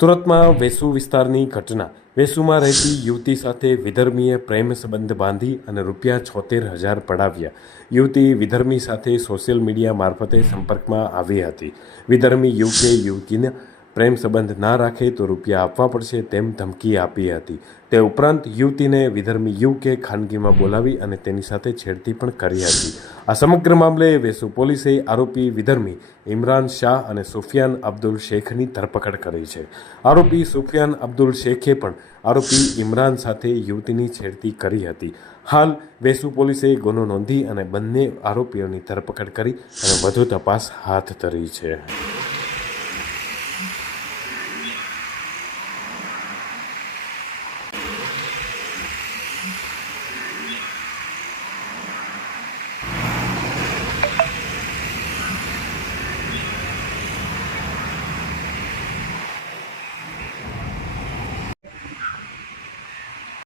સુરતમાં વેસુ વિસ્તારની ઘટના. વેસુમાં રહેતી યુવતી સાથે વિધર્મીએ પ્રેમ સંબંધ બાંધી અને રૂપિયા છોતેર હજાર પડાવ્યા. યુવતી વિધર્મી સાથે સોશિયલ મીડિયા મારફતે સંપર્કમાં આવી હતી. વિધર્મી યુવકે યુવતીને પ્રેમ સંબંધ ના રાખે તો રૂપિયા આપવા પડશે તેમ ધમકી આપી હતી. તે ઉપરાંત યુવતીને વિધર્મી યુવકે ખાનગીમાં બોલાવી અને તેની સાથે છેડતી પણ કરી હતી. આ સમગ્ર મામલે વેસુ પોલીસે આરોપી વિધર્મી ઇમરાન શાહ અને સુફિયાન અબ્દુલ શેખની ધરપકડ કરી છે. આરોપી સુફિયાન અબ્દુલ શેખે પણ આરોપી ઇમરાન સાથે યુવતીની છેડતી કરી હતી. હાલ વેસુ પોલીસે ગુનો નોંધી અને બંને આરોપીઓની ધરપકડ કરી અને વધુ તપાસ હાથ ધરી છે.